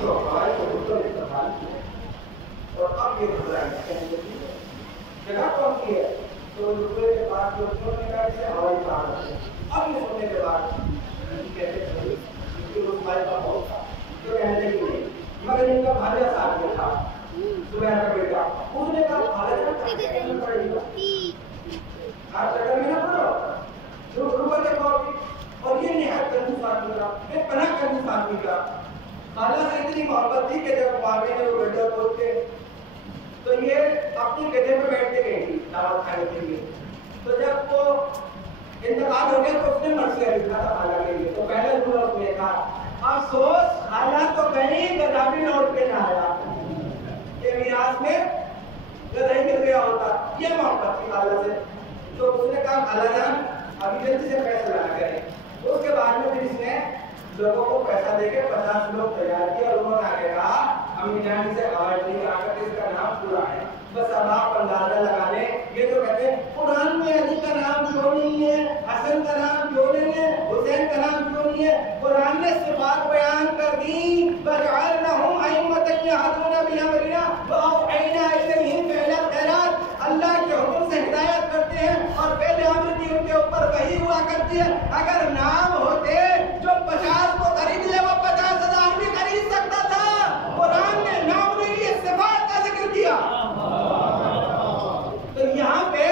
तो हवाई को बिल्कुल इस्तेमाल किया और अब ये घबराहट कहने लगी जगह कौन सी है तो रुपये के पास जो उन्होंने कहा इसे हवाई जहाज है। अब ये सुनने के बाद कहते थे कि उस भाई का बहुत था जो कहने लगी नहीं मगर इनका भाजा साथ में था सुबह का बेटा उसने कहा भाजा पड़ेगा आप चक्कर में ना पड़ो जो रुपये के पास और ये निहायत कंजूस आदमी का एक पनाह कंजूस आदमी का खाला से इतनी मोहब्बत थी कि जब मामी ने वो बेटा तोड़ के तो ये अपनी गधे पे बैठ के गई थी दावत खाने के लिए। तो जब वो इंतकाल हो गया तो उसने मरसिया लिखा था खाला के लिए। तो पहले दूल्हा उसने कहा अफसोस खाला तो गई गधा भी लौट के ना आया ये मिरास में गधा ही मिल गया होता ये मोहब्बत थी खाला से। तो उसने कहा खाला जान अभी जल्दी से फैसला ना करें। उसके बाद में फिर इसने लोगों को पैसा देके 50 लोग तैयार किए और उन्होंने आगे कहा अम्मी जान से आवाज नहीं आकर इसका नाम पूरा है बस अब आप अंदाजा लगा लें। ये तो कहते हैं कुरान में अली का नाम क्यों नहीं है हसन का नाम क्यों नहीं है हुसैन का नाम क्यों नहीं है। कुरान ने सिफात बयान कर दी वजअलनहुम अइम्मतन यहदूना बिअमरिना व औहयना इलैहिम फिअल खैरात। अल्लाह के हुक्म से हिदायत करते हैं और पहले अमर की उनके ऊपर वही हुआ करती है। अगर नाम होते जो 50 को खरीद ले वो 50,000 भी खरीद सकता था। कुरान ने नाम नहीं लिए सिफात का जिक्र किया। तो यहाँ पे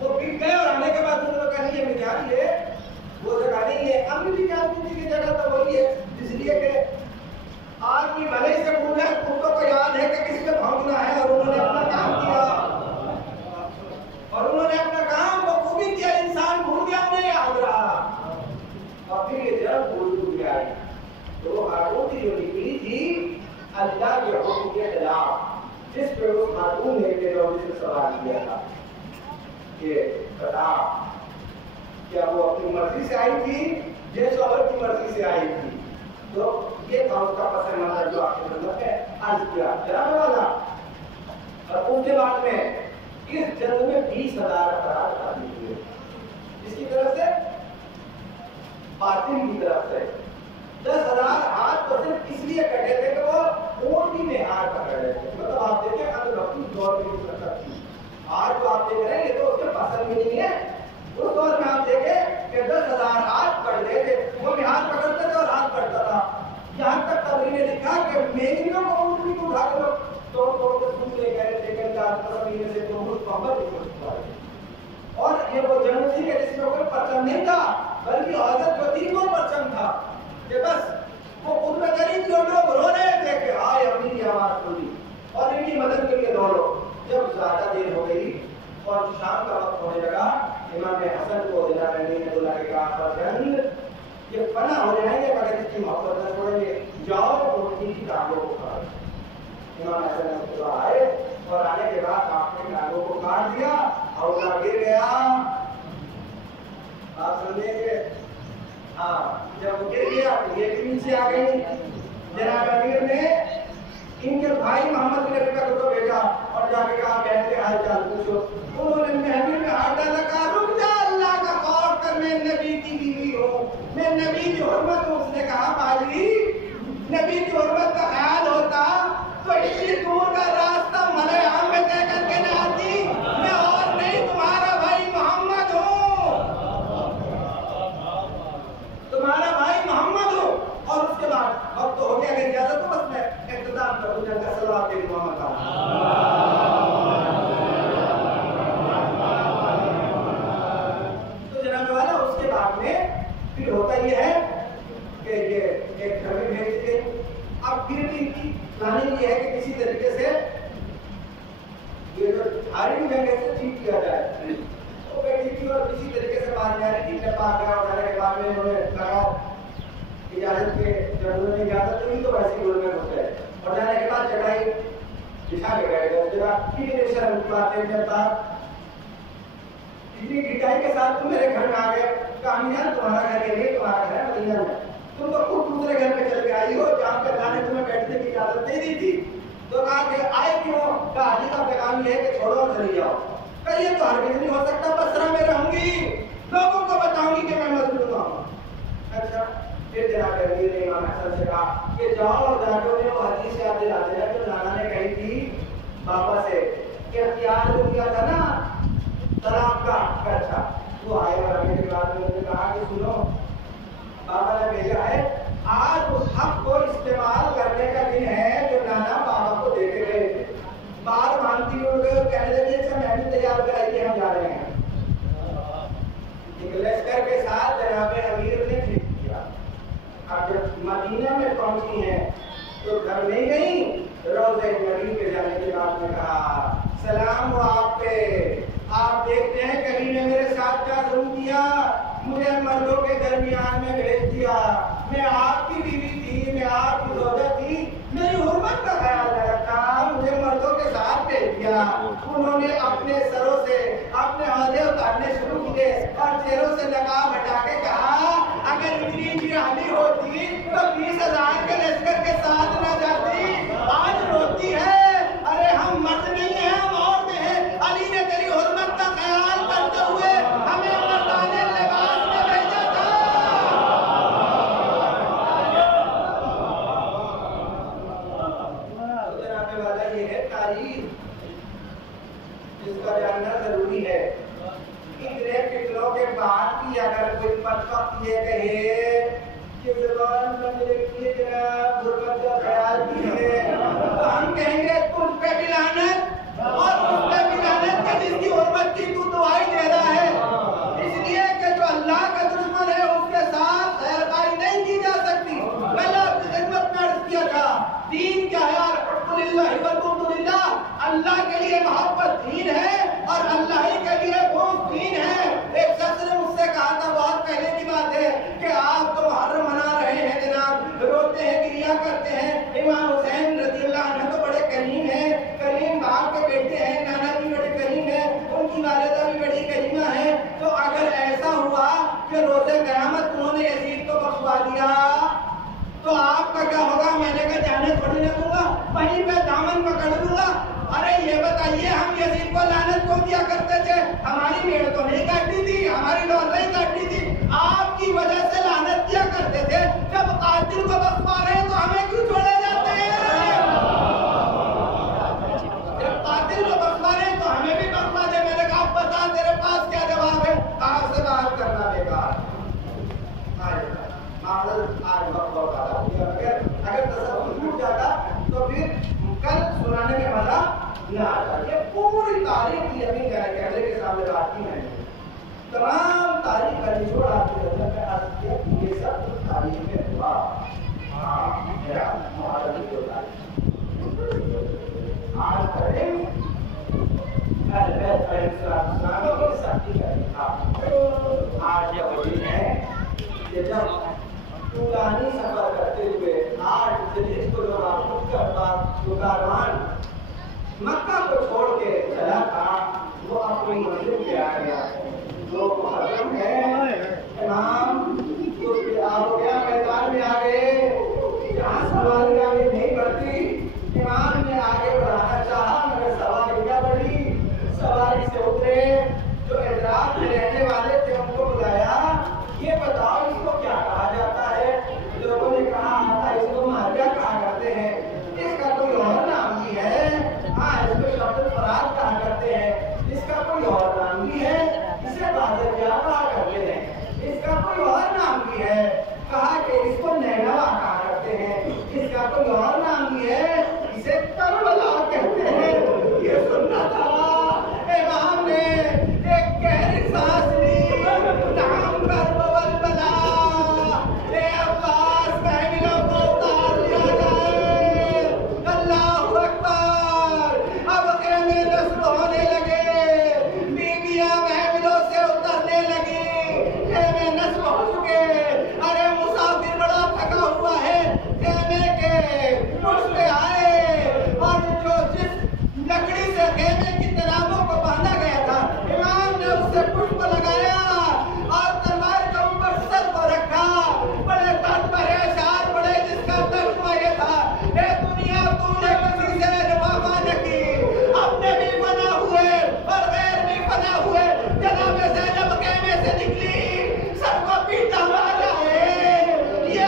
वो बिक गए और आने के बाद उन्होंने कहा ये मिजाज है वो जगह नहीं है। अम्मी भी क्या पूछी की जगह तो वही है इसलिए कि आदमी भले से पूछे कुत्तों को याद है कि किस पे भौंकना है और उन्होंने अपना काम किया और उन्होंने अपना काम बखूबी किया। इंसान भूल गया उन्हें याद रहा और फिर ये जब भूल गया तो हारून की जो निकली थी अल्लाह के हुक्म के खिलाफ जिस पे वो खातून ने टेरोरिस्ट से सवाल किया था कि बता क्या वो अपनी मर्जी से आई थी या शौहर की मर्जी से आई थी। तो ये था उसका पसंदीदा जो आपके मतलब है अर्ज किया जनाब वाला। और उसके बाद में इस जंग में 20,000 अफराद शामिल हुए इसकी तरफ से बातिल की तरफ से 10,000 हाथ तो सिर्फ इसलिए कटे थे कि वो ऊँट की हार पकड़ रहे थे। मतलब आप देखें अंदर दौर की तरफ थी हार जो आप देख रहे हैं ये तो उसके पसंद में नहीं है। उस दौर में आप देखें कि 10,000 हाथ पकड़ रहे थे वो भी हाथ पकड़ते थे और हाथ पकड़ता था। यहाँ तक तबरी ने लिखा कि मेहंदियों को ऊँट को उठा के लोग तोड़ तोड़ के सूट ले गए थे महीने से तो मुझ पकड़ और ये वो जंग थी कि जिसमें कोई परचम नहीं था बल्कि हजरत जो थी वो परचम था कि बस वो उनमें गरीब जो लोग रो रहे थे कि आए अपनी की आवाज सुनी और इनकी मदद के लिए दौड़ो। जब ज्यादा देर हो गई और शाम का वक्त होने लगा इमाम हसन को ये पना हो जाएंगे मगर इसकी मोहब्बत न छोड़ेंगे जाओ उनकी टांगों को काट। इमाम हसन आए और आने के बाद आपने टांगों को काट दिया और गिर गया। आप समझेंगे हाँ जब गिर गया तो ये भी नीचे आ गई। जनाब अमीर ने इनके भाई मोहम्मद बिन रफीका को भेजा और जाके कहा बहन के हाल चाल पूछो। उन्होंने महफिल में हाथ डाला कहा रुक जा अल्लाह का खौफ कर मैं नबी की बीवी हूँ मैं नबी की हुर्मत हूँ। उसने कहा बाजी नबी की हुर्मत का ख्याल होता तो इतनी दूर का रास्ता मरे आम में तय करके न आती। मैं और नहीं तुम्हारा भाई मोहम्मद हूँ तुम्हारा भाई मोहम्मद हूँ। और उसके बाद अब तो हो गया अगर इजाजत हो बस मैं इख्तिताम कर दूं जल्द सलावत दे मोहम्मद का। तो जनाब वाला उसके बाद में फिर होता ये है कि ये एक घर में भेज के अब फिर भी इनकी प्लानिंग ये है कि किसी तरीके से ये जो हारी जंग से ठीक किया जाए। तो बेटी थी और किसी तरीके से बाहर जा रही थी पार गया और जाने के बाद में उन्होंने लगा इजाजत के जब उन्होंने इजाजत दी तो वैसे ही में घुस गए और जाने के बाद चढ़ाई दिशा के गए जगह ठीक है शर्म की बात है जब इतनी गिटाई के साथ तुम मेरे घर में आ गए कहानी जान तुम्हारा घर ये नहीं तुम्हारा घर है मदीना में तुम तो खुद दूसरे घर में चल के आई हो जहाँ पे अल्लाह ने तुम्हें बैठने की इजाजत दे दी थी। तो कहा कि आए क्यों कहा हाजी का पैगाम ये है कि छोड़ो और चली जाओ। कहा ये तो हरगिज़ नहीं हो सकता बसरा में रहूंगी लोगों को बताऊंगी कि मैं मजलूम हूँ। अच्छा फिर जनाब अमीर ने इमाम हसन से कहा कि जाओ और जाके उन्हें वो हदीस याद दिला देना जो नाना ने कही थी बाबा से कि अख्तियार जो दिया था ना तलाक का। अच्छा वो आए और आने के बाद में उन्होंने कहा कि सुनो बाबा ने भेजा है आज उस हक को इस्तेमाल करने का दिन है जो नाना बाबा को दे के गए थे। बात मानती हुए कहने लगी अच्छा मैं भी तैयार कराइए हम जा रहे हैं। एक लश्कर के साथ जनाब अमीर ने ठीक किया। अब जब मदीना में पहुंची हैं तो घर नहीं गई, रोज़े नबी पे जाने के बाद में कहा सलाम हो आप पे, आप देखते हैं कभी ने मेरे साथ क्या जुल्म किया, मुझे मर्दों के दरमियान में भेज दिया, मैं आपकी बीवी थी, मैं आपकी ज़ौजा थी, मेरी हुर्मत का ख्याल न रखा, मुझे मर्दों के साथ भेज दिया। उन्होंने अपने सरों से अपने औहदे उतारने शुरू किए और चेहरों से नकाब हटा के कहा अगर इतनी जिहादी होती तो 20,000 के लश्कर के साथ न जाती। आज रोती है अरे हम मर्द नहीं है, हम औरतें हैं। अली ने तेरी हुर्मत का ख्याल करते हुए हमें मर्दाने लिबास में भेजा था। तो जनाब वाला ये है तारीख जिसका जानना जरूरी है। इतने फिक्रों के बाद भी अगर कोई वक्त ये कहे कि ज़ुबान में मेरे लिए जनाब गुर्बत का ख्याल भी है तो हम कहेंगे तुझ पे भी लानत और उस पे भी लानत कि जिसकी हुर्मत की तू दुआई दे रहा है। इसलिए कि जो अल्लाह का दुश्मन है उसके साथ खैरखाई नहीं की जा सकती। पहले आपकी खिदमत में अर्ज किया था दीन क्या है यार, अल्लाह के लिए मोहब्बत दीन है और अल्लाह ही के लिए बुग़्ज़ दीन है। एक शख्स ने मुझसे कहा था बहुत पहले की बात है कि आप तो मुहर्रम मना रहे हैं जनाब, रोते हैं गिरिया करते हैं। इमाम हुसैन रज़ियल्लाहु अन्हु तो बड़े करीम हैं, करीम बाप के बेटे हैं, नाना भी बड़े करीम हैं, उनकी वालिदा भी बड़ी करीमा है। तो अगर ऐसा हुआ कि रोज़े क़यामत उन्होंने यजीद को बख्शवा दिया तो आपका क्या होगा? मैंने कहा जाने थोड़ी ना दूंगा, वहीं पे दामन पकड़ दूंगा। अरे ये बताइए हम यजीद को लानत क्यों किया करते थे? हमारी भेड़ तो नहीं काटती थी, हमारी डोर नहीं काटती थी, आपकी वजह से लानत किया करते थे। जब कातिल को बख्शवा रहे हैं तो हमें क्यों छोड़े जाते हैं? जब कातिल को बख्शवा रहे हैं तो हमें भी बख्शवा दे। मैंने कहा बता तेरे पास क्या जवाब है? कहाँ से बात करना बेकार। आज वक्त बहुत ज़्यादा हो गया, अगर तसव्वुर टूट जाता तो फिर कल सुनाने में मजा न आता। ये पूरी तारीख की अपनी कैमरे के सामने बात की मैंने, तमाम तारीख का निचोड़ आपके नजर में आ सकती है। ये सब तारीख में हुआ। आज करें आज यह दिन है कि जब पुरानी सफर करते हुए 8 जिल्हज को जो कारवान मक्का को छोड़ के चला था वो अपनी मंजिल पे आ गया। जो मुहर्रम है इमाम हो गया, मैदान में आ गए, जहाँ सवारी आगे नहीं बढ़ती इमाम ने आगे बढ़ाना चाहा मगर सवारियाँ बढ़ी, सवारी से उतरे। जो इजरात में रहने वाले थे उनको बुलाया, ये बताओ इसको क्या कहा जाता है? लोगों ने कहा आता इसको मारिया कहा करते हैं, इसका कोई और नाम भी है। हाँ इसको शब्द फराज कहा करते हैं, इसका कोई और नाम भी है, इसे बाज़िया कहा करते हैं, इसका कोई और नाम भी है। कहा कि इसको नैनवा कहा करते हैं, इसका कोई और नाम भी है, इसे करबला कहते हैं। ये सुनना था इमाम ने एक गहरी सांस ली, नाम करबला ए अब्बास महमिलों को उतार लिया जाए। अल्लाहु अकबर। अब खेमे नस्ल होने लगे, बीबियां महमिलों से उतरने लगी, खेमे नस्ल हो चुके। अरे मुसाफिर बड़ा थका हुआ है, खेमे के पुष्प पे आए और जो जिस लकड़ी से खेमे की तनाबों को बांधा गया था इमाम ने उससे पुष्प लगाया और तलवार के ऊपर सर को रखा। बड़े तर्ज पर अशार पड़े जिसका तर्जुमा ये था, ए दुनिया तूने किसी से वफा न की, अपने भी फना हुए और गैर भी फना हुए। जनाब ज़ैनब खेमे से निकली, सबको पीटा मारा है, ये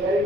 Jadi